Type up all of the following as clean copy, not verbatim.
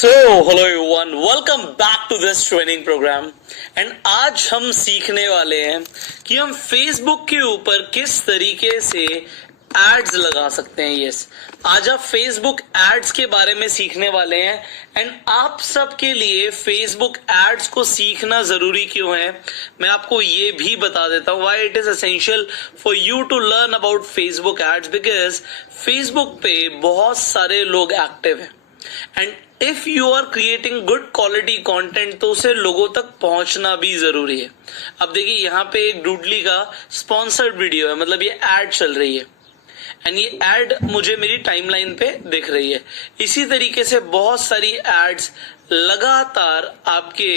Hello everyone, welcome back to this training programme. And आज हम सीखने वाले हैं कि हम फेसबुक के ऊपर किस तरीके से एड्स लगा सकते हैं। यस, आज आप फेसबुक एड्स के बारे में सीखने वाले हैं। एंड आप सबके लिए फेसबुक एड्स को सीखना जरूरी क्यों है, मैं आपको ये भी बता देता हूँ। Why it is essential for you to learn about Facebook ads, because Facebook पे बहुत सारे लोग एक्टिव हैं and if you are creating good quality content तो उसे लोगों तक पहुंचना भी जरूरी है। अब देखिए, यहाँ पे एक डूडली का स्पॉन्सर्ड वीडियो है, मतलब ये एड चल रही है एंड ये एड मुझे मेरी टाइमलाइन पे दिख रही है। इसी तरीके से बहुत सारी एड्स लगातार आपके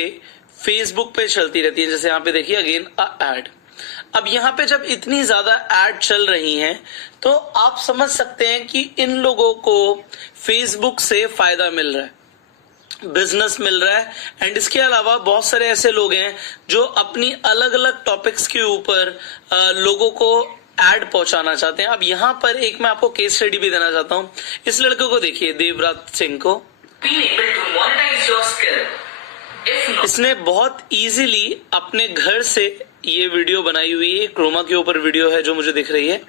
फेसबुक पे चलती रहती है। जैसे यहाँ पे देखिए, अगेन अ एड। अब यहाँ पे जब इतनी ज्यादा एड चल रही हैं तो आप समझ सकते हैं कि इन लोगों को फेसबुक से फायदा मिल रहा है, बिजनेस मिल रहा है। एंड इसके अलावा बहुत सारे ऐसे लोग हैं जो अपनी अलग अलग टॉपिक्स के ऊपर लोगों को एड पहुंचाना चाहते हैं। अब यहाँ पर एक मैं आपको केस स्टडी भी देना चाहता हूँ। इस लड़के को देखिए, देवराज सिंह को। इसने बहुत इजीली अपने घर से ये वीडियो बनाई हुई है। क्रोमा के ऊपर वीडियो है जो मुझे दिख रही है।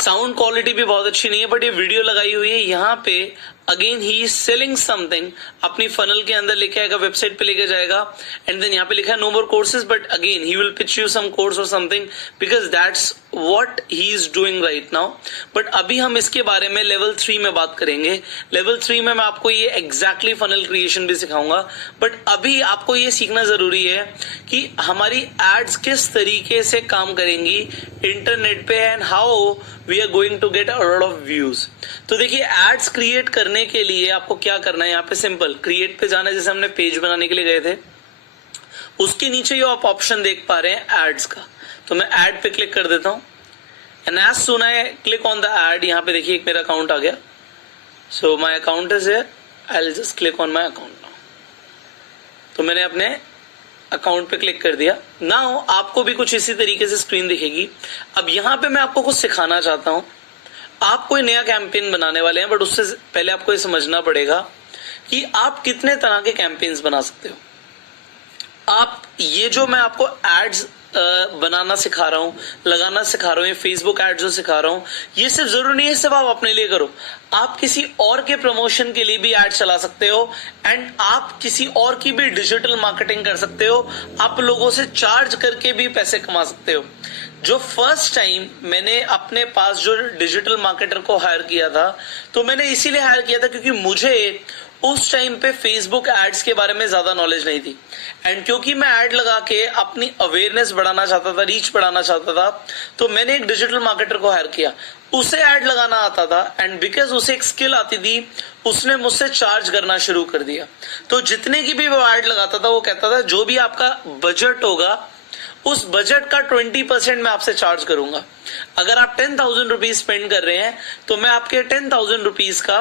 साउंड क्वालिटी भी बहुत अच्छी नहीं है, बट ये वीडियो लगाई हुई है। यहाँ पे again he is selling something, अपनी फनल के अंदर लेके आएगा, वेबसाइट पे लेके जाएगा। एंड देन यहाँ पे लिखा है no more courses, but again he will pitch you some course और something, because that's what he is doing right now. But अभी हम इसके बारे में लेवल 3 में बात करेंगे। लेवल 3 में मैं आपको ये एग्जैक्टली फनल क्रिएशन भी सिखाऊंगा। बट अभी आपको ये सीखना जरूरी है कि हमारी एड्स किस तरीके से काम करेंगी इंटरनेट पे and how we are going to get a lot of views. तो देखिए, एड्स क्रिएट करने के लिए आपको क्या करना है, यहाँ पे सिंपल क्रिएट पे जाना है। जैसे हमने पेज बनाने के लिए गए थे, उसके नीचे जो आप ऑप्शन देख पा रहे हैं एड्स का, तो मैं एड पे क्लिक कर देता हूं। And as soon I click on the ad, यहाँ पे देखिए एक मेरा अकाउंट आ गया। So my account is here, I will just click on my account now. तो मैंने अपने अकाउंट पे क्लिक कर दिया। नाउ आपको भी कुछ इसी तरीके से स्क्रीन दिखेगी। अब यहाँ पे मैं आपको कुछ सिखाना चाहता हूँ। आप कोई नया कैंपेन बनाने वाले हैं, बट उससे पहले आपको ये समझना पड़ेगा कि आप कितने तरह के कैंपेन्स बना सकते हो। आप ये जो मैं आपको एड्स बनाना सिखा रहा हूं, लगाना सिखा रहा हूं, ये फेसबुक एड्स जो सिखा रहा हूं, ये सिर्फ जरूरी नहीं है सिर्फ आप अपने लिए करो। आप किसी और के प्रमोशन के लिए भी एड चला सकते हो एंड आप किसी और की भी डिजिटल मार्केटिंग कर सकते हो। आप लोगों से चार्ज करके भी पैसे कमा सकते हो। जो फर्स्ट टाइम मैंने अपने पास जो डिजिटल मार्केटर को हायर किया था, तो मैंने इसीलिए हायर किया था क्योंकि मुझे उस टाइम पे फेसबुक एड्स के बारे में ज्यादा नॉलेज नहीं थी। एंड क्योंकि मैं एड लगा के अपनी अवेयरनेस बढ़ाना चाहता था, रीच बढ़ाना चाहता था, तो मैंने एक डिजिटल मार्केटर को हायर किया। उसे एड लगाना आता था एंड बिकॉज उसे एक स्किल आती थी, उसने मुझसे चार्ज करना शुरू कर दिया। तो जितने की भी वो एड लगाता था, वो कहता था जो भी आपका बजट होगा उस बजट का 20% मैं आपसे चार्ज करूंगा। अगर आप 10,000 रुपीज स्पेंड कर रहे हैं तो मैं आपके 10,000 रुपीज का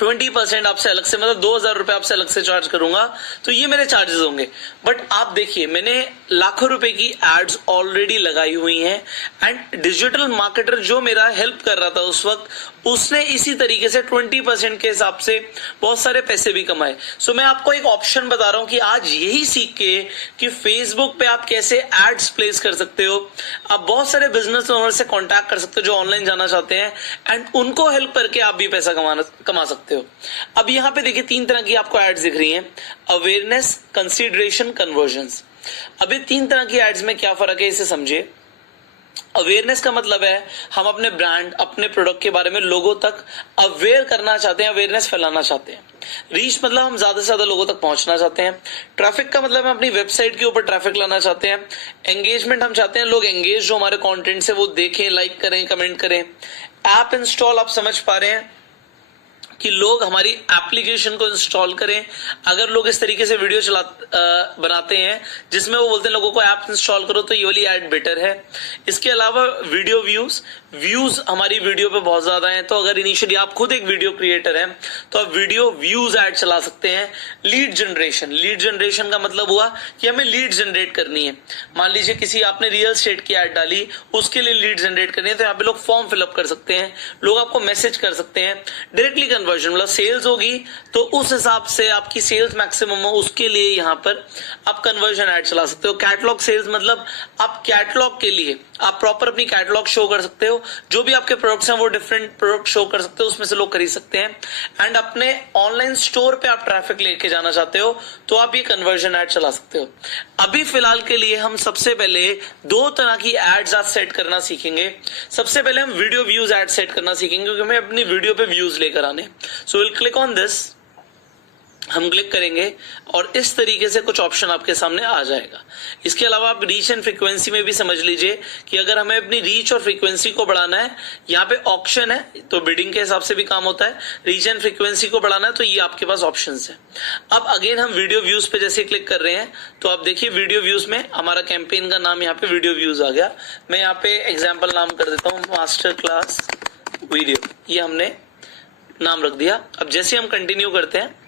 20% आपसे अलग से, मतलब 2,000 रुपए आपसे अलग से चार्ज करूंगा। तो ये मेरे चार्जेस होंगे। बट आप देखिए, मैंने लाखों रुपए की एड्स ऑलरेडी लगाई हुई हैं एंड डिजिटल मार्केटर जो मेरा हेल्प कर रहा था उस वक्त, उसने इसी तरीके से 20% के हिसाब से बहुत सारे पैसे भी कमाए। सो मैं आपको एक ऑप्शन बता रहा हूं कि आज यही सीख के कि फेसबुक पे आप कैसे एड्स प्लेस कर सकते हो। आप बहुत सारे बिजनेस ओनर से कॉन्टैक्ट कर सकते हो जो ऑनलाइन जाना चाहते हैं एंड उनको हेल्प करके आप भी पैसा कमा सकते हो। अब यहाँ पे देखिए 3 तरह की आपको एड्स दिख रही हैं, अवेयरनेस, कंसीडरेशन, कन्वर्जन्स। अब ये 3 तरह की एड्स में क्या फर्क है, इसे समझिए। अवेयरनेस का मतलब है हम अपने ब्रांड, अपने प्रोडक्ट के बारे में लोगों तक अवेयर करना चाहते हैं, अवेयरनेस फैलाना चाहते हैं। रीच मतलब हम ज्यादा से ज्यादा लोगों तक पहुंचना चाहते हैं। ट्रैफिक का मतलब हम अपनी वेबसाइट के ऊपर ट्रैफिक लाना चाहते हैं। एंगेजमेंट, हम चाहते हैं लोग एंगेज जो हमारे कंटेंट से वो देखें, लाइक करें, कमेंट करें। ऐप इंस्टॉल, आप समझ पा रहे हैं कि लोग हमारी एप्लीकेशन को इंस्टॉल करें। अगर लोग इस तरीके से वीडियो बनाते हैं जिसमें वो बोलते हैं लोगों को ऐप इंस्टॉल करो, तो ये वाली ऐड बेटर है। इसके अलावा वीडियो व्यूज, व्यूज हमारी वीडियो पे बहुत ज्यादा हैं, तो अगर इनिशियली आप खुद एक वीडियो क्रिएटर हैं तो आप वीडियो व्यूज ऐड चला सकते हैं। लीड जनरेशन का मतलब हुआ कि हमें लीड जनरेट करनी है। मान लीजिए किसी आपने रियल एस्टेट की ऐड डाली, उसके लिए लीड जनरेट करनी है, तो यहाँ पे लोग फॉर्म फिलअप कर सकते हैं, लोग आपको मैसेज कर सकते हैं। डायरेक्टली कन्वर्जन मतलब सेल्स होगी तो उस हिसाब से आपकी सेल्स मैक्सिमम हो, उसके लिए यहाँ पर आप कन्वर्जन ऐड चला सकते हो। कैटलॉग सेल्स मतलब आप कैटलॉग के लिए आप प्रॉपर अपनी कैटलॉग शो कर सकते हो, जो भी आपके प्रोडक्ट्स हैं वो डिफरेंट प्रोडक्ट शो कर सकते हो, उसमें से लोग खरीद सकते हैं। एंड अपने ऑनलाइन स्टोर पे आप ट्रैफिक लेके जाना चाहते हो तो आप ये कन्वर्जन ऐड चला सकते हो। अभी फिलहाल के लिए हम सबसे पहले दो तरह की एड्स आज सेट करना सीखेंगे। सबसे पहले हम वीडियो व्यूज ऐड सेट करना सीखेंगे, क्योंकि हमें अपनी वीडियो पे व्यूज लेकर आने। So will click on this, हम क्लिक करेंगे और इस तरीके से कुछ ऑप्शन आपके सामने आ जाएगा। इसके अलावा आप रीच एंड फ्रीक्वेंसी में भी समझ लीजिए कि अगर हमें अपनी रीच और फ्रीक्वेंसी को बढ़ाना है, यहाँ पे ऑप्शन है तो बिडिंग के हिसाब से भी काम होता है। रीच एंड फ्रीक्वेंसी को बढ़ाना है तो ये आपके पास ऑप्शंस है। अब अगेन हम वीडियो व्यूज पे जैसे क्लिक कर रहे हैं तो आप देखिए वीडियो व्यूज में हमारा कैंपेन का नाम यहाँ पे वीडियो व्यूज आ गया। मैं यहाँ पे एग्जाम्पल नाम कर देता हूँ, मास्टर क्लास वीडियो, ये हमने नाम रख दिया। अब जैसे हम कंटिन्यू करते हैं,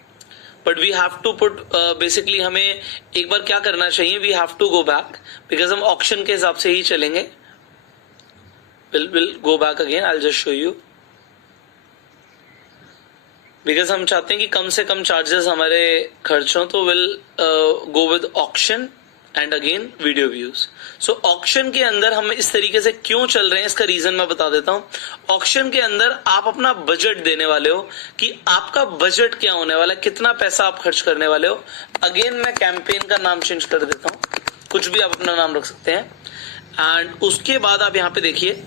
but we have to put basically हमें एक बार क्या करना चाहिए, we have to go back, because हम ऑक्शन के हिसाब से ही चलेंगे। Will go back again, I will just show you, because हम चाहते हैं कि कम से कम चार्जेस हमारे खर्च हों, तो will go with auction and again video views. So auction के अंदर हम इस तरीके से क्यों चल रहे हैं, इसका रीजन मैं बता देता हूं। ऑक्शन के अंदर आप अपना बजट देने वाले हो कि आपका बजट क्या होने वाला है, कितना पैसा आप खर्च करने वाले हो। अगेन मैं कैंपेन का नाम चेंज कर देता हूं, कुछ भी आप अपना नाम रख सकते हैं। एंड उसके बाद आप यहाँ पे देखिए,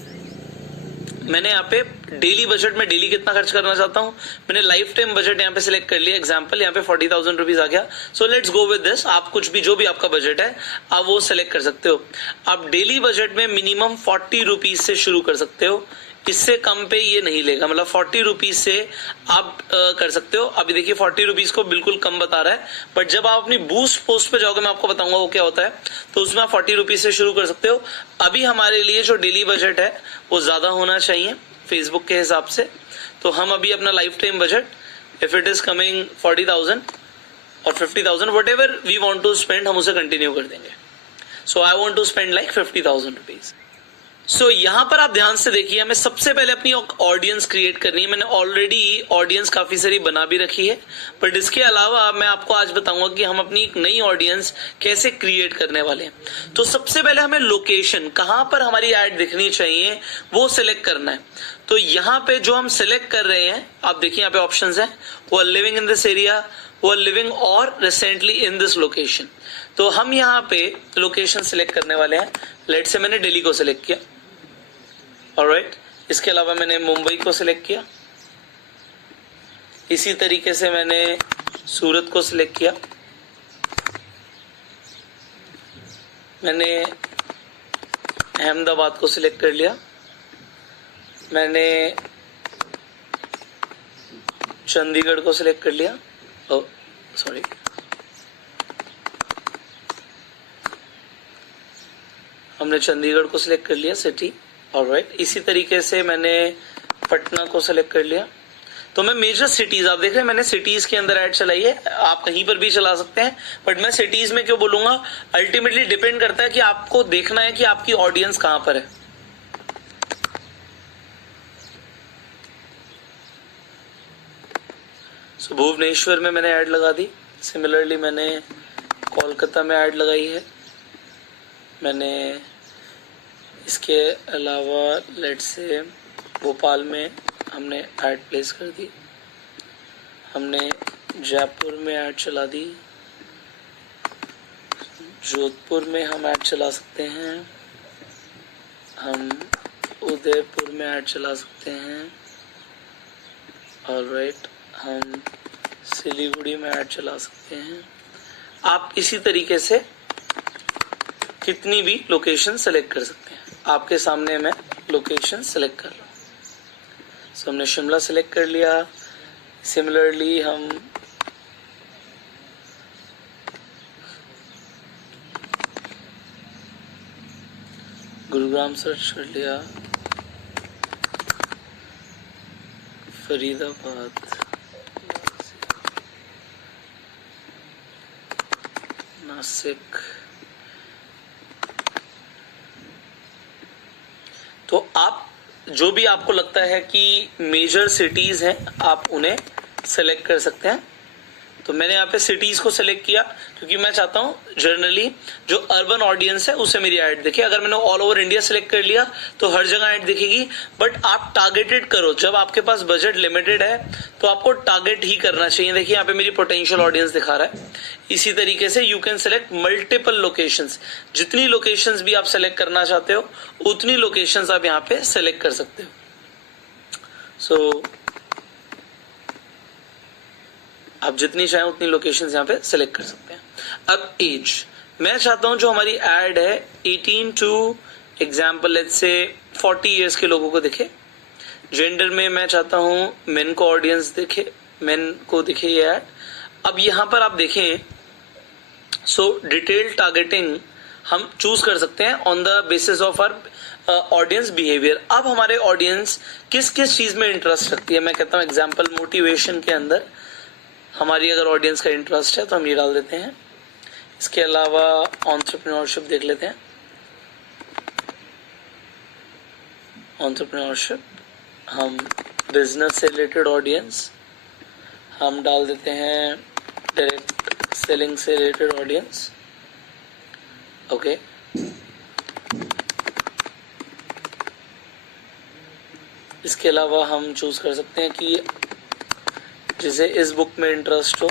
मैंने यहाँ पे डेली बजट में डेली कितना खर्च करना चाहता हूँ, मैंने लाइफ टाइम बजट यहाँ पे सिलेक्ट कर लिया। एग्जांपल यहाँ पे 40,000 रुपीज आ गया। So let's go with this. आप कुछ भी जो भी आपका बजट है आप वो सिलेक्ट कर सकते हो। आप डेली बजट में मिनिमम 40 रुपीज से शुरू कर सकते हो, इससे कम पे ये नहीं लेगा, मतलब 40 रुपीज से आप कर सकते हो। अभी देखिए 40 रुपीज को बिल्कुल कम बता रहा है, बट जब आप अपनी बूस्ट पोस्ट पे जाओगे मैं आपको बताऊंगा वो क्या होता है, तो उसमें आप 40 रुपीज से शुरू कर सकते हो। अभी हमारे लिए जो डेली बजट है वो ज्यादा होना चाहिए फेसबुक के हिसाब से, तो हम अभी अपना life time budget if it is coming 40,000 और 50,000 whatever we want to spend, हम उसे कंटिन्यू कर देंगे। So I want to spend like 50,000 rupees. सो यहाँ पर आप ध्यान से देखिए, हमें सबसे पहले अपनी ऑडियंस क्रिएट करनी है। मैंने ऑलरेडी ऑडियंस काफी सारी बना भी रखी है, बट इसके अलावा मैं आपको आज बताऊंगा कि हम अपनी एक नई ऑडियंस कैसे क्रिएट करने वाले हैं। तो सबसे पहले हमें लोकेशन, कहां पर हमारी ऐड दिखनी चाहिए वो सिलेक्ट करना है। तो यहाँ पे जो हम सिलेक्ट कर रहे हैं, आप देखिए यहाँ पे ऑप्शंस हैं, वो लिविंग इन दिस एरिया, वो लिविंग और रिसेंटली इन दिस लोकेशन। तो हम यहाँ पे लोकेशन सिलेक्ट करने वाले हैं। लेट से मैंने दिल्ली को सिलेक्ट किया, ऑलराइट। इसके अलावा मैंने मुंबई को सिलेक्ट किया, इसी तरीके से मैंने सूरत को सिलेक्ट किया, मैंने अहमदाबाद को सिलेक्ट कर लिया, मैंने चंडीगढ़ को सिलेक्ट कर लिया, सॉरी हमने चंडीगढ़ को सिलेक्ट कर लिया सिटी, ऑलराइट। इसी तरीके से मैंने पटना को सिलेक्ट कर लिया। तो मैं मेजर सिटीज, आप देख रहे हैं मैंने सिटीज के अंदर ऐड चलाई है, आप कहीं पर भी चला सकते हैं, बट मैं सिटीज में क्यों बोलूंगा, अल्टीमेटली डिपेंड करता है कि आपको देखना है कि आपकी ऑडियंस कहां पर है। सो भुवनेश्वर में मैंने ऐड लगा दी। सिमिलरली मैंने कोलकाता में ऐड लगाई है, मैंने इसके अलावा लेट से भोपाल में हमने ऐड प्लेस कर दी, हमने जयपुर में ऐड चला दी, जोधपुर में हम ऐड चला सकते हैं, हम उदयपुर में ऐड चला सकते हैं, ऑलराइट, हम सिलीगुड़ी में ऐड चला सकते हैं। आप इसी तरीके से कितनी भी लोकेशन सेलेक्ट कर सकते हैं। आपके सामने मैं लोकेशन सेलेक्ट कर रहा हूँ। सो हमने शिमला सेलेक्ट कर लिया। सिमिलरली हम गुरुग्राम सर्च कर लिया, फरीदाबाद, नासिक। तो आप जो भी आपको लगता है कि मेजर सिटीज हैं, आप उन्हें सेलेक्ट कर सकते हैं। तो मैंने यहाँ पे सिटीज को सेलेक्ट किया क्योंकि मैं चाहता हूँ जनरली जो अर्बन ऑडियंस है उसे मेरी ऐड दिखे। अगर मैंने ऑल ओवर इंडिया सेलेक्ट कर लिया तो हर जगह ऐड दिखेगी, बट आप टारगेटेड करो। जब आपके पास बजट लिमिटेड है तो आपको टारगेट ही करना चाहिए। देखिए यहाँ पे मेरी पोटेंशियल ऑडियंस दिखा रहा है। इसी तरीके से you can select multiple locations. जितनी लोकेशंस भी आप सेलेक्ट करना चाहते हो उतनी लोकेशंस आप यहाँ पे सेलेक्ट कर सकते हो। सो आप जितनी चाहें उतनी लोकेशंस यहाँ पे सेलेक्ट कर सकते हैं। अब एज, मैं चाहता हूं जो हमारी एड है 18 to example let's say 40 years के लोगों को दिखे। जेंडर में मैं चाहता हूं मेन को ऑडियंस दिखे, मेन को दिखे ये एड। अब यहां पर आप देखें, सो डिटेल टारगेटिंग हम चूज कर सकते हैं on the basis of our audience behaviour. अब हमारे ऑडियंस किस किस चीज में इंटरेस्ट रखती है, मैं कहता हूं एग्जाम्पल मोटिवेशन के अंदर हमारी अगर ऑडियंस का इंटरेस्ट है तो हम ये डाल देते हैं। इसके अलावा एंटरप्रेन्योरशिप देख लेते हैं। एंटरप्रेन्योरशिप, हम बिजनेस से रिलेटेड ऑडियंस हम डाल देते हैं, डायरेक्ट सेलिंग से रिलेटेड ऑडियंस। ओके, इसके अलावा हम चूज कर सकते हैं कि जिसे इस बुक में इंटरेस्ट हो।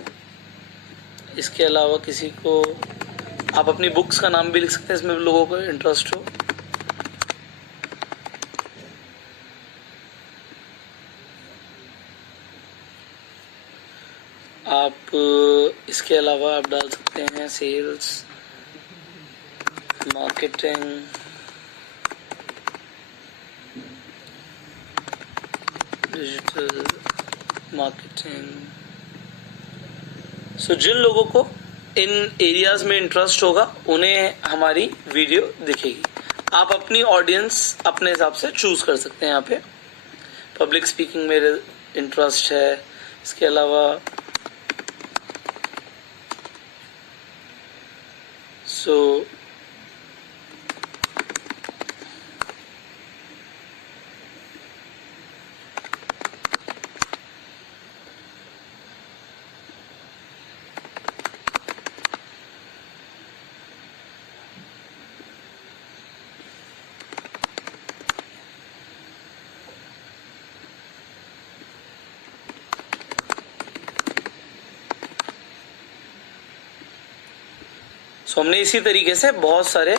इसके अलावा किसी को आप अपनी बुक्स का नाम भी लिख सकते हैं, इसमें भी लोगों को इंटरेस्ट हो। आप इसके अलावा आप डाल सकते हैं सेल्स, मार्केटिंग, डिजिटल मार्केटिंग। सो जिन लोगों को इन एरियाज में इंटरेस्ट होगा उन्हें हमारी वीडियो दिखेगी। आप अपनी ऑडियंस अपने हिसाब से चूज कर सकते हैं। यहाँ पे पब्लिक स्पीकिंग में इंटरेस्ट है, इसके अलावा सो हमने इसी तरीके से बहुत सारे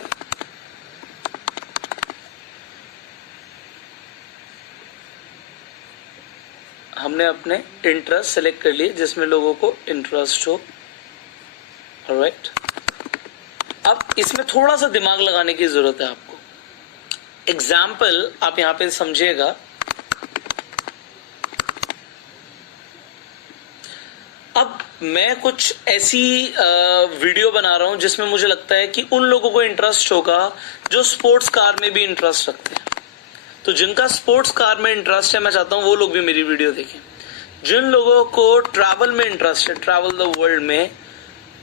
हमने अपने इंटरेस्ट सेलेक्ट कर लिए जिसमें लोगों को इंटरेस्ट हो। ऑलराइट, अब इसमें थोड़ा सा दिमाग लगाने की जरूरत है आपको। एग्जाम्पल आप यहां पे समझिएगा। अब मैं कुछ ऐसी वीडियो बना रहा हूं जिसमें मुझे लगता है कि उन लोगों को इंटरेस्ट होगा जो स्पोर्ट्स कार में भी इंटरेस्ट रखते हैं। तो जिनका स्पोर्ट्स कार में इंटरेस्ट है मैं चाहता हूं वो लोग भी मेरी वीडियो देखें। जिन लोगों को ट्रैवल में इंटरेस्ट है, ट्रैवल द वर्ल्ड में,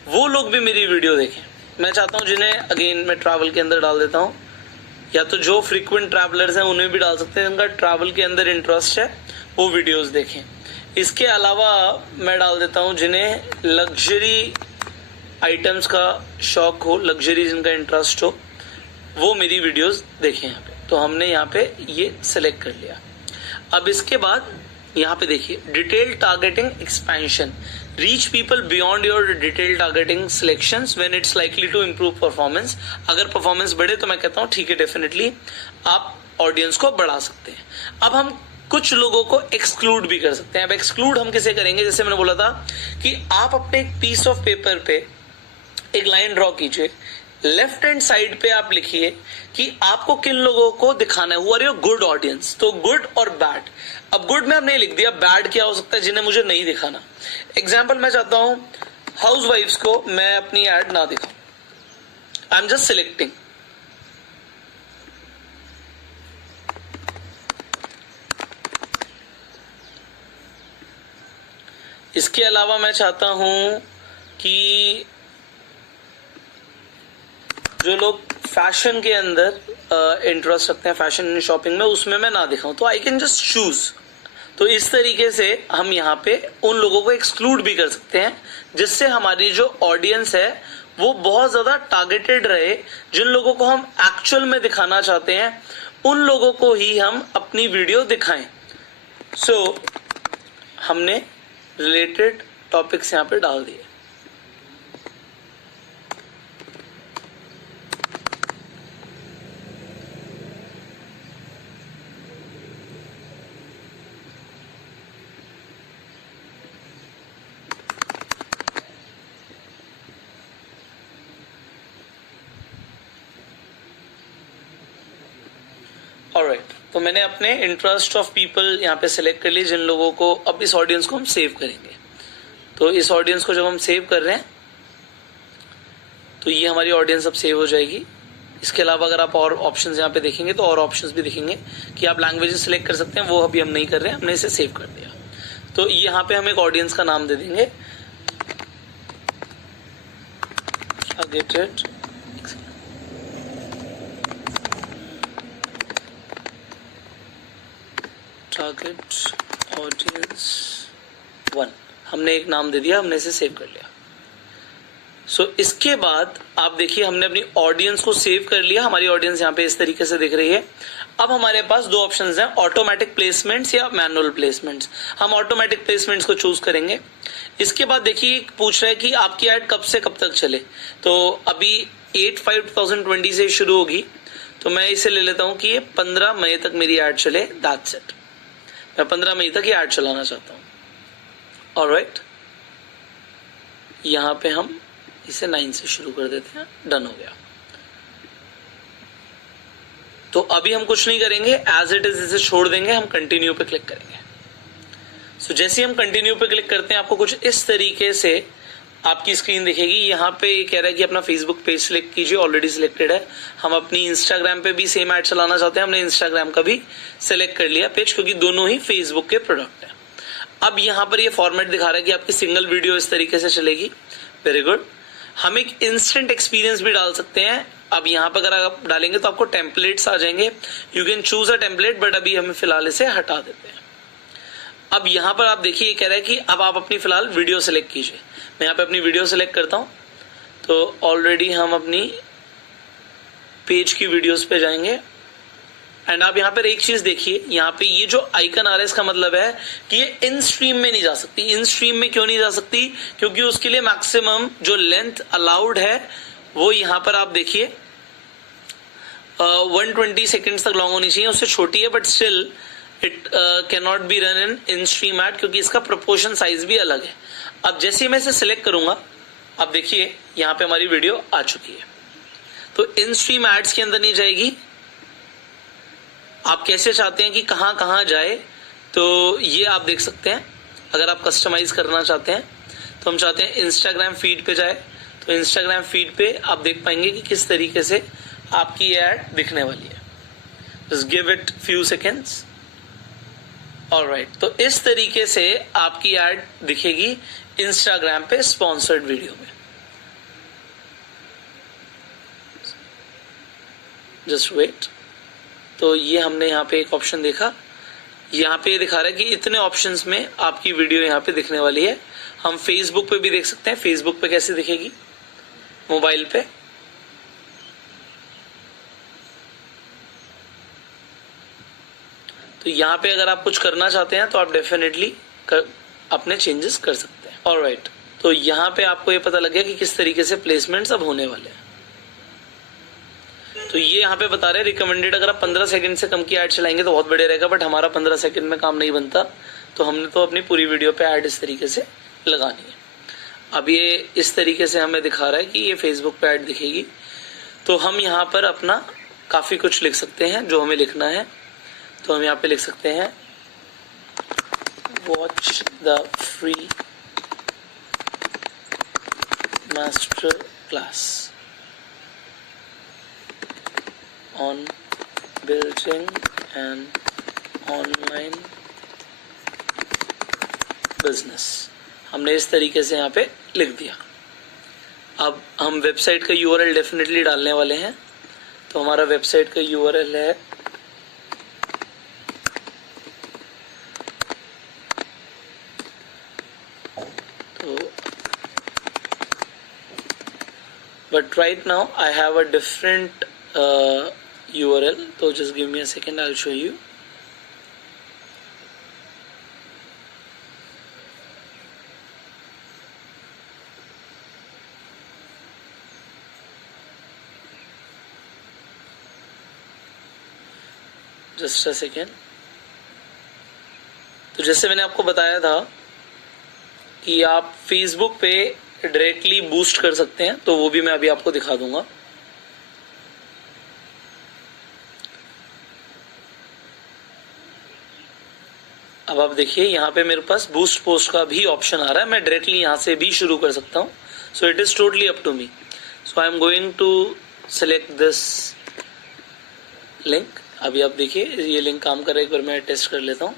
वो लोग भी मेरी वीडियो देखें। मैं चाहता हूं जिन्हें, अगेन मैं ट्रैवल के अंदर डाल देता हूं, या तो जो फ्रीक्वेंट ट्रैवलर्स हैं उन्हें भी डाल सकते हैं, जिनका ट्रैवल के अंदर इंटरेस्ट है वो वीडियोस देखें। इसके अलावा मैं डाल देता हूं जिन्हें लग्जरी आइटम्स का शौक हो, लग्जरी जिनका इंटरेस्ट हो, वो मेरी वीडियोस देखें यहाँ पे। तो हमने यहाँ पे ये सिलेक्ट कर लिया। अब इसके बाद यहाँ पे देखिए detail targeting expansion, reach people beyond your detail targeting selections when it's likely to improve performance. अगर परफॉर्मेंस बढ़े तो मैं कहता हूँ ठीक है, डेफिनेटली आप ऑडियंस को बढ़ा सकते हैं। अब हम कुछ लोगों को एक्सक्लूड भी कर सकते हैं। अब एक्सक्लूड हम किसे करेंगे, जैसे मैंने बोला था कि आप अपने एक पीस ऑफ पेपर पे एक लाइन ड्रॉ कीजिए, लेफ्ट हैंड साइड पे आप लिखिए कि आपको किन लोगों को दिखाना है, who are your good audience. तो गुड और बैड, अब गुड में हमने लिख दिया, बैड क्या हो सकता है, जिन्हें मुझे नहीं दिखाना। एग्जाम्पल मैं चाहता हूं हाउस वाइफ्स को मैं अपनी एड ना दिखाऊं, आई एम जस्ट सिलेक्टिंग। इसके अलावा मैं चाहता हूं कि जो लोग फैशन के अंदर इंटरेस्ट रखते हैं, फैशन इन शॉपिंग में, उसमें मैं ना दिखाऊं, तो आई कैन जस्ट चूज। तो इस तरीके से हम यहाँ पे उन लोगों को एक्सक्लूड भी कर सकते हैं, जिससे हमारी जो ऑडियंस है वो बहुत ज्यादा टारगेटेड रहे। जिन लोगों को हम एक्चुअल में दिखाना चाहते हैं उन लोगों को ही हम अपनी वीडियो दिखाएं। सो हमने रिलेटेड टॉपिक्स यहाँ पे डाल दिए। ऑलराइट, तो मैंने अपने इंटरेस्ट ऑफ पीपल यहाँ पे सिलेक्ट कर लिए, जिन लोगों को, अब इस ऑडियंस को हम सेव करेंगे। तो इस ऑडियंस को जब हम सेव कर रहे हैं तो ये हमारी ऑडियंस अब सेव हो जाएगी। इसके अलावा अगर आप और ऑप्शंस यहाँ पे देखेंगे तो और ऑप्शंस भी दिखेंगे कि आप लैंग्वेजेस सिलेक्ट कर सकते हैं, वो अभी हम नहीं कर रहे हैं, हमने इसे सेव कर दिया। तो यहाँ पे हम एक ऑडियंस का नाम दे देंगे, टारगेटेड टारगेट ऑडियंस 1, हमने एक नाम दे दिया, हमने इसे सेव कर लिया। सो इसके बाद आप देखिए हमने अपनी ऑडियंस को सेव कर लिया, हमारी ऑडियंस यहाँ पे इस तरीके से दिख रही है। अब हमारे पास दो ऑप्शंस हैं, ऑटोमेटिक प्लेसमेंट्स या मैनुअल प्लेसमेंट्स। हम ऑटोमेटिक प्लेसमेंट्स को चूज करेंगे। इसके बाद देखिए पूछ रहा है कि आपकी ऐड कब से कब तक चले। तो अभी 8/5/2020 से शुरू होगी, तो मैं इसे ले लेता हूं कि ये 15 मई तक मेरी ऐड चले, दैट्स इट। मैं 15 मई तक ये ऐड चलाना चाहता हूं। ऑलराइट, यहां पे हम इसे 9 से शुरू कर देते हैं, डन हो गया। तो अभी हम कुछ नहीं करेंगे, एज इट इज इसे छोड़ देंगे, हम कंटिन्यू पे क्लिक करेंगे। सो जैसे ही हम कंटिन्यू पे क्लिक करते हैं आपको कुछ इस तरीके से आपकी स्क्रीन दिखेगी। यहाँ पे कह रहा है कि अपना फेसबुक पेज सिलेक्ट कीजिए, ऑलरेडी सिलेक्टेड है। हम अपनी इंस्टाग्राम पे भी सेम ऐड चलाना चाहते हैं, हमने इंस्टाग्राम का भी सिलेक्ट कर लिया पेज, क्योंकि दोनों ही फेसबुक के प्रोडक्ट है। अब यहाँ पर ये फॉर्मेट दिखा रहा है कि आपकी सिंगल वीडियो इस तरीके से चलेगी। Very good. हम एक इंस्टेंट एक्सपीरियंस भी डाल सकते हैं। अब यहाँ पर अगर आप डालेंगे तो आपको टेम्पलेट्स आ जाएंगे, you can choose a template, but अभी हम फिलहाल इसे हटा देते हैं। अब यहाँ पर आप देखिए ये कह रहा है कि अब आप अपनी फिलहाल वीडियो सेलेक्ट कीजिए। मैं यहाँ पे अपनी वीडियो सेलेक्ट करता हूँ। तो ऑलरेडी हम अपनी पेज की वीडियोस पे जाएंगे एंड आप यहाँ पर एक चीज देखिए, यहाँ पे ये जो आइकन आ रहा है इसका मतलब है कि ये इन स्ट्रीम में नहीं जा सकती। इन स्ट्रीम में क्यों नहीं जा सकती? क्योंकि उसके लिए मैक्सिमम जो लेंथ अलाउड है वो यहाँ पर आप देखिए 120 सेकेंड्स तक लॉन्ग होनी चाहिए, उससे छोटी है, but still it can not be run in stream add, क्योंकि इसका प्रोपोर्शन साइज भी अलग है। अब जैसे ही मैं इसे सिलेक्ट करूंगा, अब देखिए यहाँ पे हमारी वीडियो आ चुकी है। तो इन स्ट्रीम एड्स के अंदर नहीं जाएगी। आप कैसे चाहते हैं कि कहां कहां जाए, तो ये आप देख सकते हैं। अगर आप कस्टमाइज करना चाहते हैं तो हम चाहते हैं इंस्टाग्राम फीड पे जाए, तो इंस्टाग्राम फीड पे आप देख पाएंगे कि किस तरीके से आपकी ऐड दिखने वाली है। Just give it few seconds. Alright, तो इस तरीके से आपकी ऐड दिखेगी इंस्टाग्राम पे स्पॉन्सर्ड वीडियो में। Just wait. तो ये हमने यहाँ पे एक ऑप्शन देखा, यहाँ पे दिखा रहा है कि इतने ऑप्शंस में आपकी वीडियो यहाँ पे दिखने वाली है। हम फेसबुक पे भी देख सकते हैं। फेसबुक पे कैसे दिखेगी? मोबाइल पे तो यहाँ पे अगर आप कुछ करना चाहते हैं तो आप डेफिनेटली अपने चेंजेस कर सकते हैं। ऑलराइट, तो यहाँ पे आपको ये पता लग गया कि किस तरीके से प्लेसमेंट्स अब होने वाले हैं। तो ये यहाँ पे बता रहे हैं रिकमेंडेड, अगर आप 15 सेकंड से कम की ऐड चलाएंगे तो बहुत बढ़िया रहेगा, बट हमारा 15 सेकंड में काम नहीं बनता, तो हमने तो अपनी पूरी वीडियो पे ऐड इस तरीके से लगानी है। अब ये इस तरीके से हमें दिखा रहा है कि ये फेसबुक पे ऐड दिखेगी। तो हम यहाँ पर अपना काफी कुछ लिख सकते हैं जो हमें लिखना है। तो हम यहाँ पे लिख सकते हैं watch the free master class on building an online business। हमने इस तरीके से यहाँ पे लिख दिया। अब हम वेबसाइट का यूआरएल डेफिनेटली डालने वाले हैं, तो हमारा वेबसाइट का यूआरएल है तो but right now I have a different URL, तो just give me a second, I'll show you. Just a second. तो जैसे मैंने आपको बताया था कि आप Facebook पे डायरेक्टली बूस्ट कर सकते हैं, तो वो भी मैं अभी आपको दिखा दूंगा। अब आप देखिए यहाँ पे मेरे पास बूस्ट पोस्ट का भी ऑप्शन आ रहा है, मैं डायरेक्टली यहाँ से भी शुरू कर सकता हूँ। So it is totally up to me. So I am going to select this link. अभी आप देखिए ये लिंक काम कर रहा है, एक बार मैं टेस्ट कर लेता हूँ।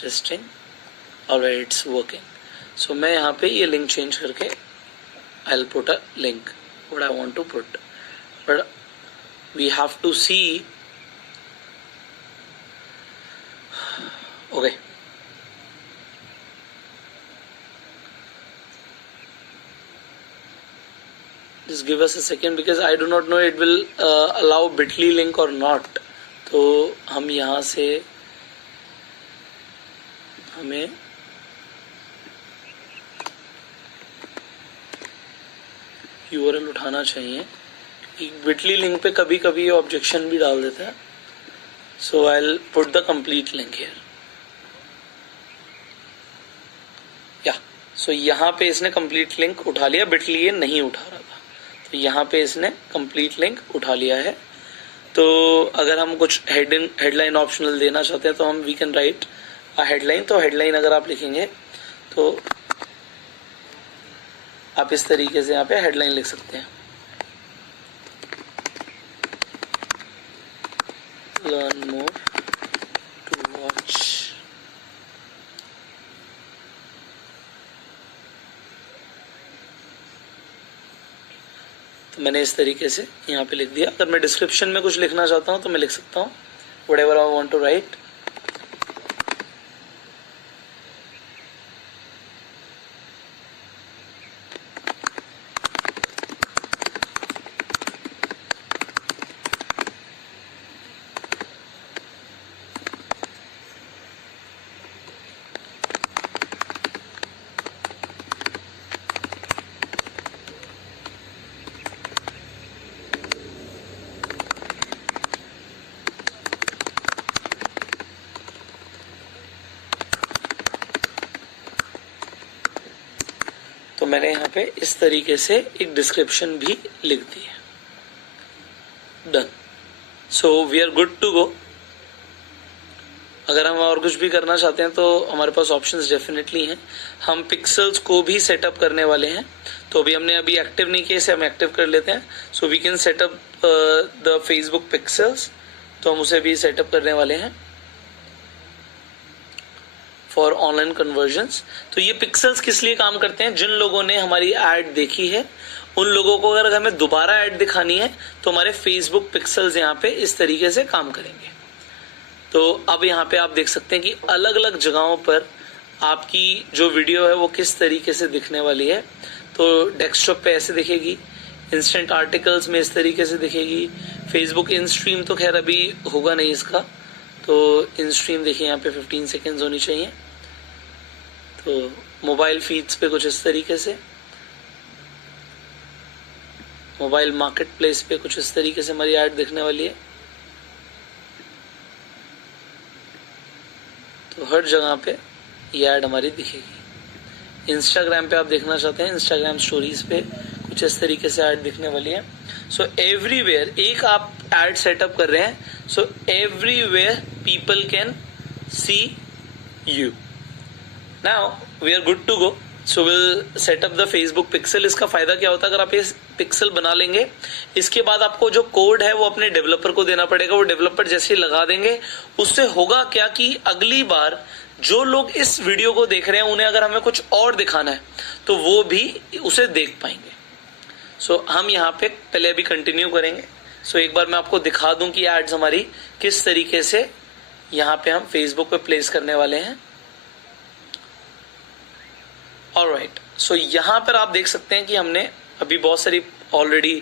Testing, alright, it's working. So मैं यहाँ पे ये लिंक चेंज करके I will put a link what I want to put, but we have to see. Okay. Just give us a second because I do not know it will allow Bitly link or not. तो हम यहाँ से हमें URL उठाना चाहिए, Bitly link पे कभी कभी ये ऑब्जेक्शन भी डाल देता है। So I'll put the complete link here. सो यहाँ पे इसने कंप्लीट लिंक उठा लिया, बिटली ये नहीं उठा रहा था, तो यहाँ पे इसने कंप्लीट लिंक उठा लिया है। तो अगर हम कुछ हेडलाइन ऑप्शनल देना चाहते हैं तो हम we can write a headline. तो हेडलाइन अगर आप लिखेंगे तो आप इस तरीके से यहाँ पे हेडलाइन लिख सकते हैं, लर्न मोर टू वॉच। तो मैंने इस तरीके से यहाँ पे लिख दिया। अगर मैं डिस्क्रिप्शन में कुछ लिखना चाहता हूँ तो मैं लिख सकता हूँ whatever I want to write. तो मैंने यहाँ पे इस तरीके से एक डिस्क्रिप्शन भी लिख दी है। Done. So we are good to go. अगर हम और कुछ भी करना चाहते हैं तो हमारे पास ऑप्शंस डेफिनेटली हैं। हम पिक्सल्स को भी सेटअप करने वाले हैं, तो अभी एक्टिव नहीं किए, इसे हम एक्टिव कर लेते हैं। So we can setup the Facebook pixels, तो हम उसे भी सेटअप करने वाले हैं फॉर ऑनलाइन कन्वर्जन्स। तो ये पिक्सल्स किस लिए काम करते हैं? जिन लोगों ने हमारी ऐड देखी है उन लोगों को अगर हमें दोबारा ऐड दिखानी है तो हमारे फेसबुक पिक्सल्स यहाँ पे इस तरीके से काम करेंगे। तो अब यहाँ पे आप देख सकते हैं कि अलग अलग जगहों पर आपकी जो वीडियो है वो किस तरीके से दिखने वाली है। तो डेस्कटॉप पे ऐसे दिखेगी, इंस्टेंट आर्टिकल्स में इस तरीके से दिखेगी, फेसबुक इन स्ट्रीम तो खैर अभी होगा नहीं इसका, तो इन स्ट्रीम देखिए यहाँ पे 15 सेकेंड्स होनी चाहिए। तो मोबाइल फीड्स पे कुछ इस तरीके से, मोबाइल मार्केट प्लेस पे कुछ इस तरीके से हमारी ऐड दिखने वाली है। तो हर जगह पे ये ऐड हमारी दिखेगी। इंस्टाग्राम पे आप देखना चाहते हैं, इंस्टाग्राम स्टोरीज पे कुछ इस तरीके से ऐड दिखने वाली है। सो एवरीवेयर एक आप ऐड सेटअप कर रहे हैं, so everywhere people can see you. Now we are good to go. So will setup the Facebook pixel. इसका फायदा क्या होता है? अगर आप ये पिक्सल बना लेंगे, इसके बाद आपको जो कोड है वो अपने डेवलपर को देना पड़ेगा। वो डेवलपर जैसे ही लगा देंगे, उससे होगा क्या कि अगली बार जो लोग इस वीडियो को देख रहे हैं उन्हें अगर हमें कुछ और दिखाना है तो वो भी उसे देख पाएंगे। सो हम यहाँ पे पहले अभी कंटिन्यू करेंगे। सो एक बार मैं आपको दिखा दूं कि एड्स हमारी किस तरीके से यहाँ पे हम फेसबुक पे प्लेस करने वाले हैं। ऑलराइट, सो यहाँ पर आप देख सकते हैं कि हमने अभी बहुत सारी ऑलरेडी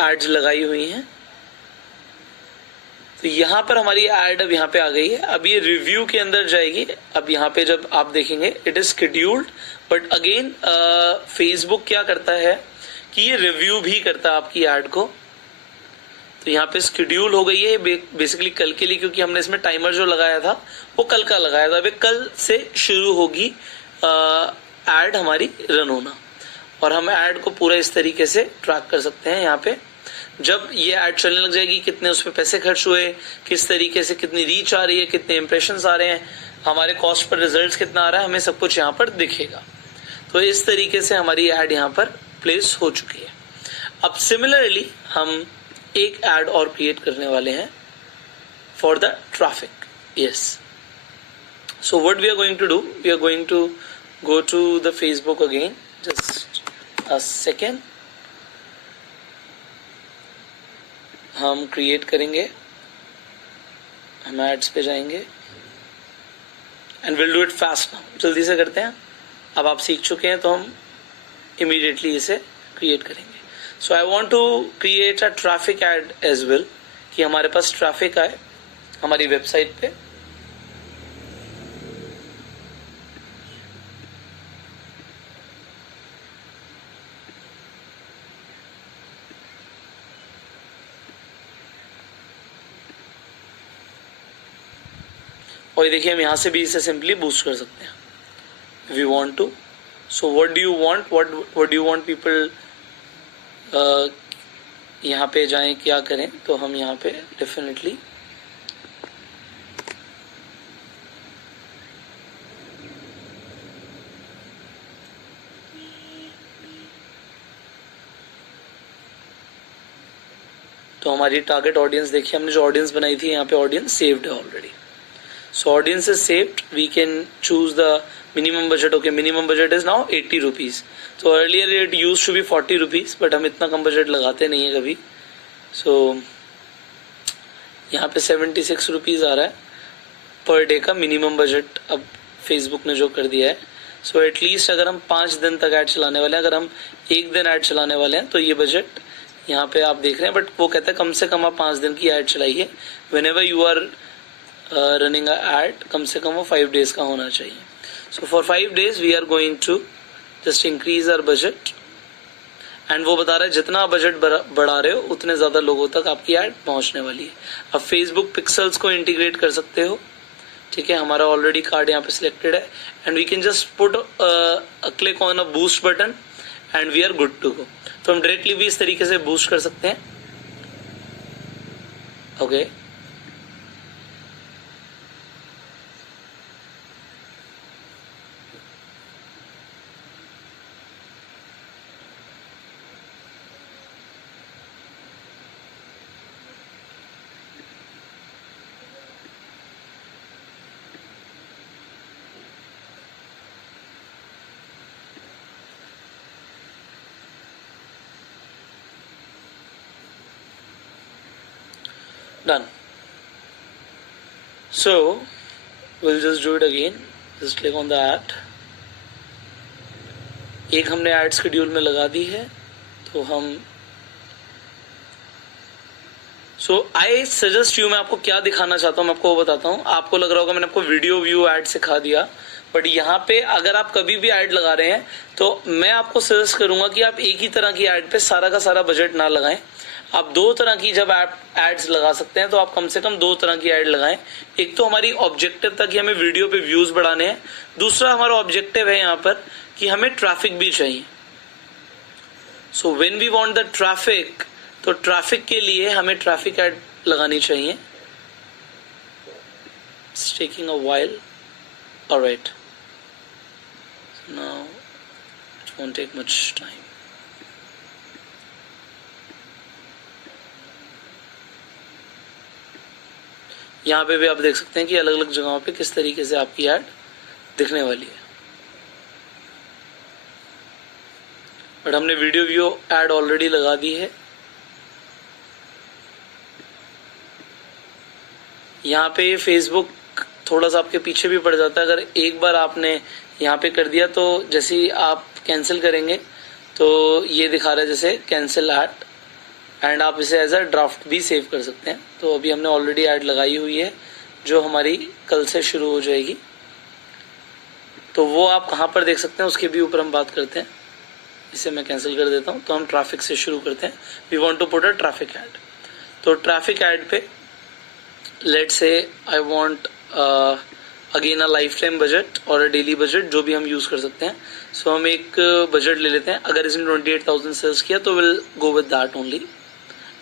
एड्स लगाई हुई हैं। तो यहाँ पर हमारी एड अब यहाँ पे आ गई है। अब ये रिव्यू के अंदर जाएगी। अब यहाँ पे जब आप देखेंगे it is scheduled, but again Facebook क्या करता है कि ये रिव्यू भी करता है आपकी एड को। तो यहाँ पे शेड्यूल हो गई है बेसिकली कल के लिए, क्योंकि हमने इसमें टाइमर जो लगाया था वो कल का लगाया था। अभी कल से शुरू होगी एड हमारी रन होना, और हम एड को पूरा इस तरीके से ट्रैक कर सकते हैं। यहाँ पे जब ये एड चलने लग जाएगी, कितने उस पर पैसे खर्च हुए, किस तरीके से कितनी रीच आ रही है, कितने इंप्रेशंस आ रहे हैं, हमारे कॉस्ट पर रिजल्ट्स कितना आ रहा है, हमें सब कुछ यहाँ पर दिखेगा। तो इस तरीके से हमारी एड यहाँ पर प्लेस हो चुकी है। अब सिमिलरली हम एक एड और क्रिएट करने वाले हैं for the traffic. Yes, so what we are going to do, we are going to go to the Facebook again, just a second. हम क्रिएट करेंगे, हम एड्स पे जाएंगे and will do it fast now. जल्दी से करते हैं। अब आप सीख चुके हैं तो हम इमीडिएटली इसे क्रिएट करेंगे। So I want to create a traffic ad as well, कि हमारे पास ट्रैफिक आए हमारी वेबसाइट पे। और देखिए हम यहाँ से भी इसे सिंपली बूस्ट कर सकते हैं we want to. So what do you want, what do you want people यहाँ पे जाएं, क्या करें। तो हम यहाँ पे डेफिनेटली तो हमारी टारगेट ऑडियंस देखिए, हमने जो ऑडियंस बनाई थी यहाँ पे ऑडियंस सेव्ड है already. So audience is saved. We can choose the minimum budget. Okay, minimum budget is now 80 rupees. So earlier it used to be 40 rupees, but हम इतना कम बजट लगाते नहीं है कभी। So यहाँ पे 76 रुपीज आ रहा है पर डे का मिनिमम बजट अब फेसबुक ने जो कर दिया है। सो एटलीस्ट अगर हम 5 दिन तक ऐड चलाने वाले हैं, अगर हम एक दिन ऐड चलाने वाले हैं, तो ये बजट यहाँ पे आप देख रहे हैं। बट वो कहता है कम से कम आप 5 दिन की ऐड चलाइए। Whenever you are running ad, कम से कम वो 5 डेज का होना चाहिए। So for 5 days we are going to just increase our budget, and वो बता रहा है जितना आप बजट बढ़ा रहे हो उतने ज्यादा लोगों तक आपकी एड पहुंचने वाली है। अब फेसबुक पिक्सल्स को इंटीग्रेट कर सकते हो, ठीक है। हमारा ऑलरेडी कार्ड यहाँ पे सिलेक्टेड है and we can just put click on a boost button and we are good to go. तो हम डायरेक्टली भी इस तरीके से बूस्ट कर सकते हैं। Okay, done. So we'll just do it again. Just click on the ad. एक हमने एड शेड्यूल में लगा दी है, तो हम आई सजेस्ट यू, मैं आपको क्या दिखाना चाहता हूँ मैं आपको वो बताता हूँ। आपको लग रहा होगा मैंने आपको वीडियो व्यू एड सिखा दिया, बट यहाँ पे अगर आप कभी भी एड लगा रहे हैं तो मैं आपको सजेस्ट करूंगा कि आप एक ही तरह की एड पे सारा का सारा बजट ना लगाएं। आप 2 तरह की जब आप एड्स लगा सकते हैं तो आप कम से कम 2 तरह की एड लगाएं। एक तो हमारी ऑब्जेक्टिव था कि हमें वीडियो पे व्यूज बढ़ाने हैं, दूसरा हमारा ऑब्जेक्टिव है यहाँ पर कि हमें ट्रैफिक भी चाहिए। So when we want the traffic, तो ट्रैफिक के लिए हमें ट्रैफिक एड लगानी चाहिए। It's taking a while. All right. Now it won't take much time. यहाँ पे भी आप देख सकते हैं कि अलग अलग जगहों पे किस तरीके से आपकी ऐड दिखने वाली है। बट हमने वीडियो व्यू ऐड ऑलरेडी लगा दी है। यहाँ पे ये फेसबुक थोड़ा सा आपके पीछे भी पड़ जाता है। अगर एक बार आपने यहाँ पे कर दिया तो जैसे ही आप कैंसिल करेंगे तो ये दिखा रहा है जैसे कैंसिल ऐड, एंड आप इसे एज अ ड्राफ्ट भी सेव कर सकते हैं। तो अभी हमने ऑलरेडी ऐड लगाई हुई है जो हमारी कल से शुरू हो जाएगी, तो वो आप कहाँ पर देख सकते हैं उसके भी ऊपर हम बात करते हैं। इसे मैं कैंसिल कर देता हूँ। तो हम ट्रैफिक से शुरू करते हैं। We want to put a traffic ad. तो ट्रैफिक ऐड पे let's say I want again a life time budget और अ डेली बजट, जो भी हम यूज कर सकते हैं। सो हम एक बजट ले लेते हैं। अगर इसने 28,000 सेल्स किया तो will go with that only,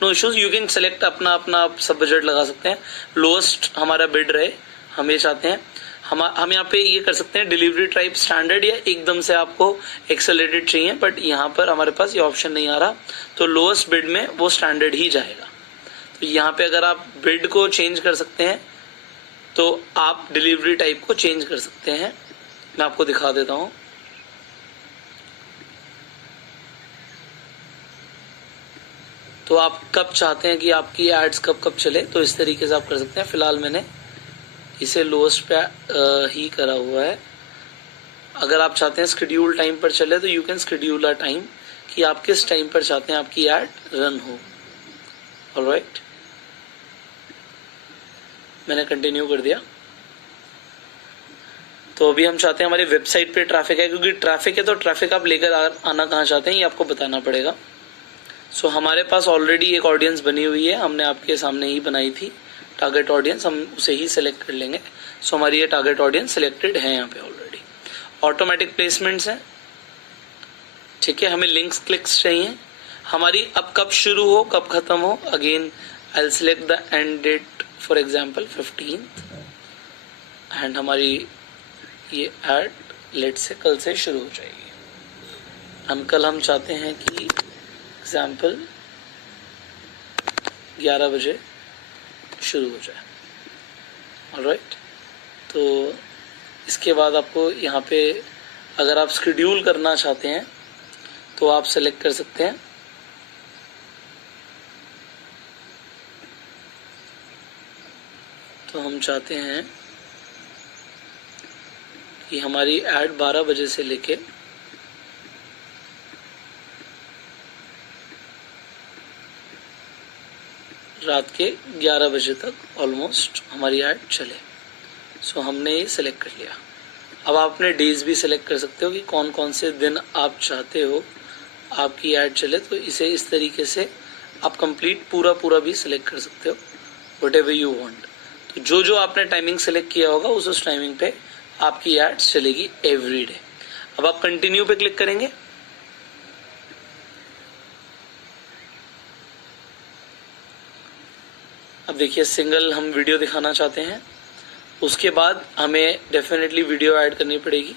no issues. You can select अपना आप सब बजट लगा सकते हैं। लोएस्ट हमारा बिड रहे, हम ये चाहते हैं। हम यहाँ पे ये कर सकते हैं डिलीवरी टाइप स्टैंडर्ड या एकदम से आपको एक्सेलरेटेड चाहिए, बट यहाँ पर हमारे पास ये ऑप्शन नहीं आ रहा। तो लोएस्ट बिड में वो स्टैंडर्ड ही जाएगा। तो यहाँ पे अगर आप बिड को चेंज कर सकते हैं तो आप डिलीवरी टाइप को चेंज कर सकते हैं। मैं आपको दिखा देता हूँ। तो आप कब चाहते हैं कि आपकी एड्स कब कब चले, तो इस तरीके से आप कर सकते हैं। फिलहाल मैंने इसे लोएस्ट पे ही करा हुआ है। अगर आप चाहते हैं शेड्यूल टाइम पर चले तो you can schedule a time, कि आप किस टाइम पर चाहते हैं आपकी ऐड रन हो। ऑलराइट, मैंने कंटिन्यू कर दिया। तो अभी हम चाहते हैं हमारी वेबसाइट पे ट्रैफिक है, क्योंकि ट्रैफिक है तो ट्रैफिक आप लेकर आना कहाँ चाहते हैं ये आपको बताना पड़ेगा। सो हमारे पास ऑलरेडी एक ऑडियंस बनी हुई है, हमने आपके सामने ही बनाई थी टारगेट ऑडियंस, हम उसे ही सिलेक्ट कर लेंगे। सो हमारी ये टारगेट ऑडियंस सिलेक्टेड है यहाँ पे ऑलरेडी। ऑटोमेटिक प्लेसमेंट्स हैं, ठीक है। हमें लिंक्स क्लिक्स चाहिए। हमारी अब कब शुरू हो कब खत्म हो, again I will select the end date, for example 15th, and हमारी ये ऐड लेट से कल से शुरू हो जाएगी। हम कल हम चाहते हैं कि एग्जाम्पल 11 बजे शुरू हो जाए। ऑलराइट, तो इसके बाद आपको यहाँ पे अगर आप शेड्यूल करना चाहते हैं तो आप सेलेक्ट कर सकते हैं। तो हम चाहते हैं कि हमारी ऐड 12 बजे से लेके रात के 11 बजे तक ऑलमोस्ट हमारी ऐड चले। सो हमने ये सिलेक्ट कर लिया। अब आप अपने डेज भी सिलेक्ट कर सकते हो कि कौन कौन से दिन आप चाहते हो आपकी ऐड चले। तो इसे इस तरीके से आप कंप्लीट पूरा भी सिलेक्ट कर सकते हो, वट एवर यू वांट। तो जो जो आपने टाइमिंग सेलेक्ट किया होगा उस टाइमिंग पे आपकी एड्स चलेगी एवरी डे। अब आप कंटिन्यू पे क्लिक करेंगे। अब देखिए सिंगल हम वीडियो दिखाना चाहते हैं, उसके बाद हमें डेफिनेटली वीडियो ऐड करनी पड़ेगी।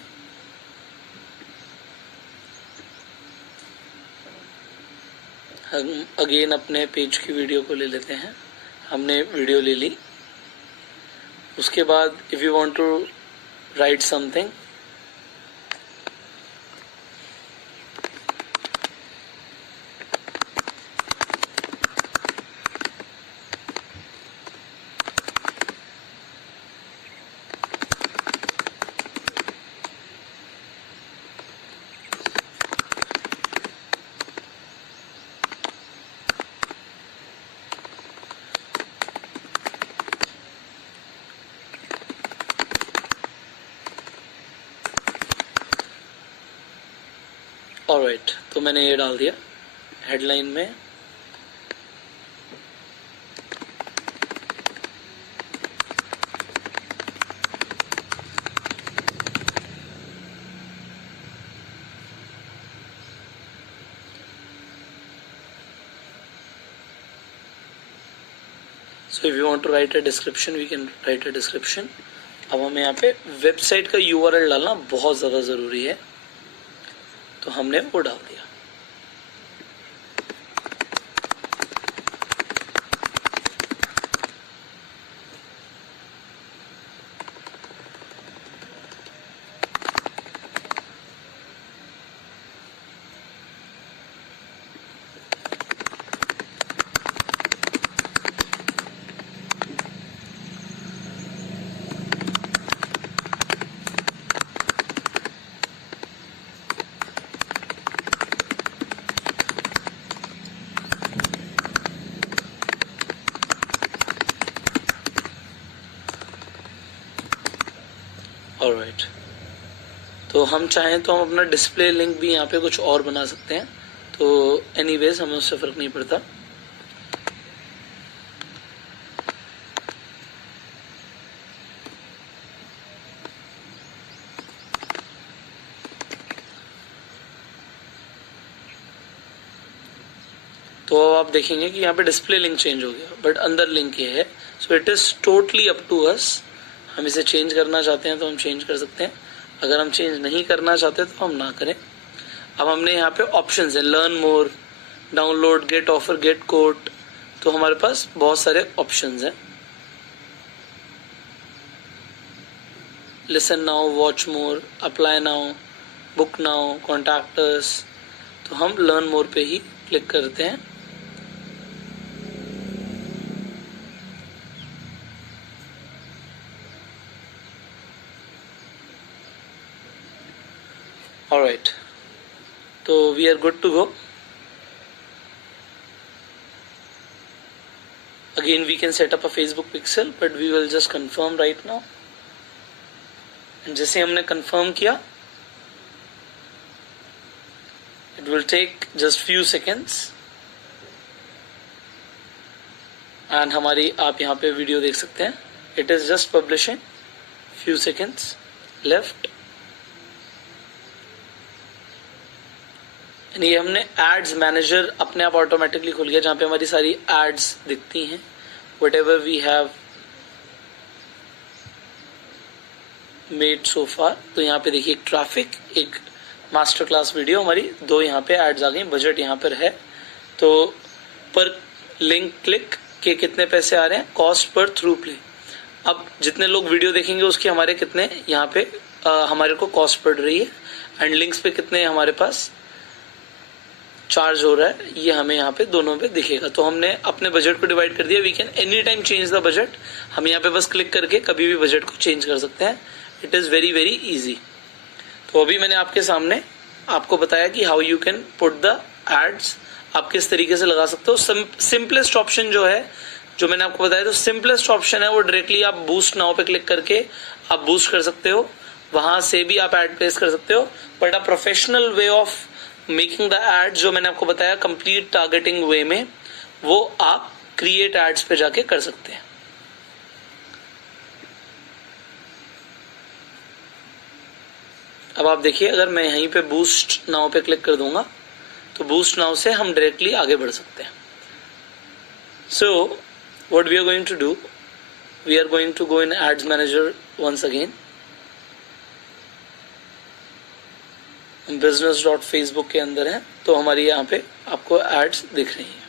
हम अगेन अपने पेज की वीडियो को ले लेते हैं। हमने वीडियो ले ली। उसके बाद if you want to write something, alright, तो मैंने ये डाल दिया हेडलाइन में। So if you want to write a description we can write a description. अब हमें यहाँ पे वेबसाइट का यूआरएल डालना बहुत ज़्यादा ज़रूरी है, तो हमने वो डाल दिया। ऑलराइट, तो हम चाहें तो हम अपना डिस्प्ले लिंक भी यहाँ पे कुछ और बना सकते हैं, तो एनीवेज हमें उससे फर्क नहीं पड़ता। तो आप देखेंगे कि यहाँ पे डिस्प्ले लिंक चेंज हो गया, बट अंदर लिंक ये है। So it is totally up to us, हम इसे चेंज करना चाहते हैं तो हम चेंज कर सकते हैं, अगर हम चेंज नहीं करना चाहते तो हम ना करें। अब हमने यहाँ पे ऑप्शंस है, learn more, download, get offer, get code, तो हमारे पास बहुत सारे ऑप्शंस हैं। Listen now, watch more, apply now, book now, contact us, तो हम लर्न मोर पे ही क्लिक करते हैं। ऑलराइट, तो we are good to go. Again we can set up a Facebook pixel, but we will just confirm right now. And जैसे हमने confirm किया, it will take just few seconds. And हमारी आप यहाँ पे वीडियो देख सकते हैं, it is just publishing, few seconds left. ये हमने एड्स मैनेजर अपने आप ऑटोमेटिकली खुल गया, जहाँ पे हमारी सारी एड्स दिखती हैं, whatever we have made so far। तो यहाँ पे देखिए, एक ट्रैफिक, एक मास्टर क्लास वीडियो, हमारी दो यहाँ पे एड्स आ गई। बजट यहाँ पर है, तो पर लिंक क्लिक के कितने पैसे आ रहे हैं, कॉस्ट पर थ्रू प्ले। अब जितने लोग वीडियो देखेंगे उसके हमारे कितने यहाँ पे हमारे को कॉस्ट पड़ रही है, एंड लिंक्स पे कितने हमारे पास चार्ज हो रहा है, ये हमें यहाँ पे दोनों पे दिखेगा। तो हमने अपने बजट को डिवाइड कर दिया। We can any time change the budget, हम यहाँ पे बस क्लिक करके कभी भी बजट को चेंज कर सकते हैं। It is very very easy. तो अभी मैंने आपके सामने आपको बताया कि how you can put the ads, आप किस तरीके से लगा सकते हो। सिंपलेस्ट ऑप्शन जो है, जो मैंने आपको बताया, तो सिंपलेस्ट ऑप्शन है वो डायरेक्टली आप बूस्ट नाउ पे क्लिक करके आप बूस्ट कर सकते हो, वहां से भी आप एड प्लेस कर सकते हो। But a professional way of making the ads, जो मैंने आपको बताया कंप्लीट टारगेटिंग वे में, वो आप क्रिएट एड्स पे जाके कर सकते हैं। अब आप देखिए, अगर मैं यहीं पे बूस्ट नाउ पे क्लिक कर दूंगा तो बूस्ट नाउ से हम डायरेक्टली आगे बढ़ सकते हैं। So what we are going to do, we are going to go in ads manager once again. business.facebook के अंदर है, तो हमारी यहाँ पे आपको एड्स दिख रही हैं।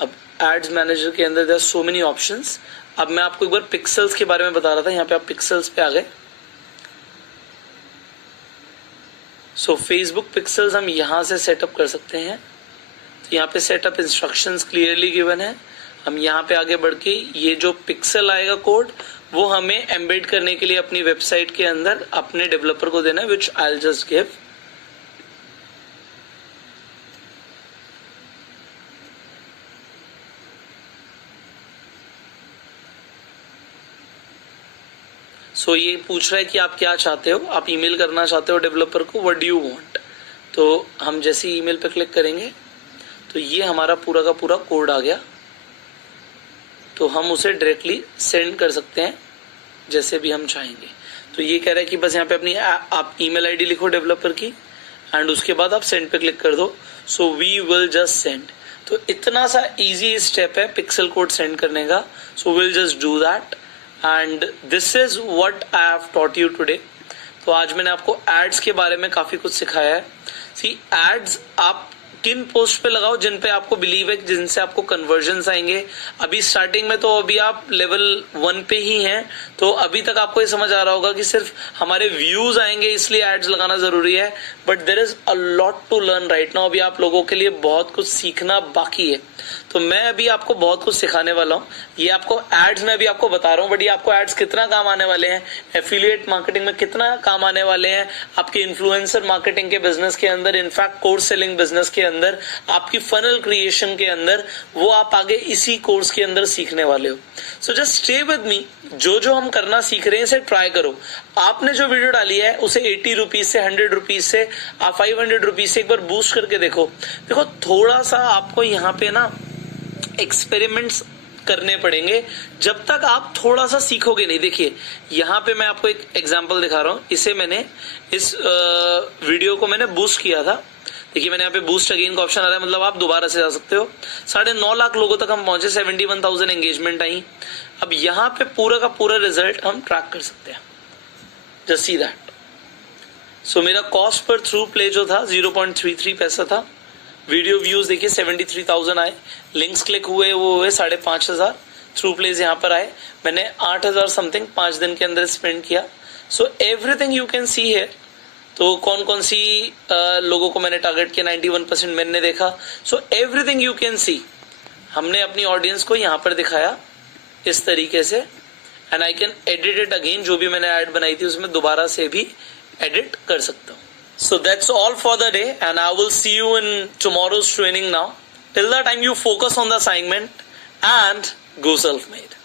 अब एड्स मैनेजर के अंदर देयर सो मेनी ऑप्शंस। अब मैं आपको एक बार पिक्सल्स के बारे में बता रहा था, यहाँ पे आप पिक्सल्स पे आ गए। सो फेसबुक पिक्सल्स हम यहाँ से सेटअप कर सकते हैं। तो यहाँ पे सेटअप इंस्ट्रक्शंस क्लियरली गिवन है। हम यहाँ पे आगे बढ़ के ये जो पिक्सल आएगा कोड, वो हमें एम्बेड करने के लिए अपनी वेबसाइट के अंदर अपने डेवलपर को देना है, विच आई विल जस्ट गिव। सो ये पूछ रहा है कि आप क्या चाहते हो, आप ईमेल करना चाहते हो डेवलपर को, व्हाट डू यू वांट। तो हम जैसे ही ईमेल पे क्लिक करेंगे तो ये हमारा पूरा का पूरा कोड आ गया, तो हम उसे डायरेक्टली सेंड कर सकते हैं जैसे भी हम चाहेंगे। तो ये कह रहा है कि बस यहाँ पे अपनी आप ईमेल आईडी लिखो डेवलपर की, एंड उसके बाद आप सेंड पे क्लिक कर दो। So we will just send. तो इतना सा इजी स्टेप है पिक्सल कोड सेंड करने का। So will just do that, and this is what I have taught you today. तो आज मैंने आपको एड्स के बारे में काफी कुछ सिखाया है। सी एड्स आप किन पोस्ट पे लगाओ जिन पे आपको बिलीव है, जिनसे आपको कन्वर्जन्स आएंगे। अभी स्टार्टिंग में तो अभी आप लेवल 1 पे ही हैं, तो अभी तक आपको ये समझ आ रहा होगा कि सिर्फ हमारे व्यूज आएंगे इसलिए एड्स लगाना जरूरी है, but there is a lot to learn right now. अभी आप लोगों के लिए बहुत कुछ सीखना बाकी है, तो मैं अभी आपको बहुत कुछ सिखाने वाला हूँ। ये आपको एड्स में अभी आपको बता रहा हूँ, बट ये आपको एड्स कितना काम आने वाले हैं, एफिलिएट मार्केटिंग में कितना काम आने वाले हैं, आपके इन्फ्लुएंसर मार्केटिंग के बिजनेस के अंदर, इनफैक्ट कोर्स सेलिंग बिजनेस के अंदर, आपकी फनल क्रिएशन के अंदर, वो आप आगे इसी कोर्स के अंदर सीखने वाले हो। So just stay with me, जो जो हम करना सीख रहे हैं इसे ट्राई करो। आपने जो वीडियो डाली है उसे 80 रुपीज से, 100 रुपीज से, 500 रुपीज से एक बार बूस्ट करके देखो। देखो थोड़ा सा आपको यहाँ पे ना एक्सपेरिमेंट्स करने पड़ेंगे जब तक आप थोड़ा सा सीखोगे नहीं। देखिए यहाँ पे मैं आपको एक एग्जांपल दिखा रहा हूँ, इसे मैंने इस वीडियो को मैंने बूस्ट किया था। देखिए मैंने यहाँ पे बूस्ट अगेन का ऑप्शन आ रहा है, मतलब आप दोबारा से जा सकते हो। 9.5 लाख लोगों तक हम पहुंचे, 71,000 एंगेजमेंट आई। अब यहाँ पे पूरा का पूरा रिजल्ट हम ट्रैक कर सकते हैं। Just see that. सो मेरा कॉस्ट पर थ्रू प्ले जो था 0.33 पैसा था। वीडियो व्यूज देखिए 73,000 आए, लिंक्स क्लिक हुए वो हुए 5,500, थ्रू प्लेज यहाँ पर आए। मैंने 8,000 समथिंग 5 दिन के अंदर स्पेंड किया। So everything you can see है। तो कौन कौन सी लोगों को मैंने टारगेट किया, 91% मैंने देखा। So everything you can see, हमने अपनी ऑडियंस को यहाँ पर दिखाया इस तरीके से। And I can edit it again, जो भी मैंने ऐड बनाई थी उसमें दोबारा से भी एडिट कर सकता हूँ। So that's all for the day, and I will see you in tomorrow's training now. Till that time, you focus on the assignment and go self-made.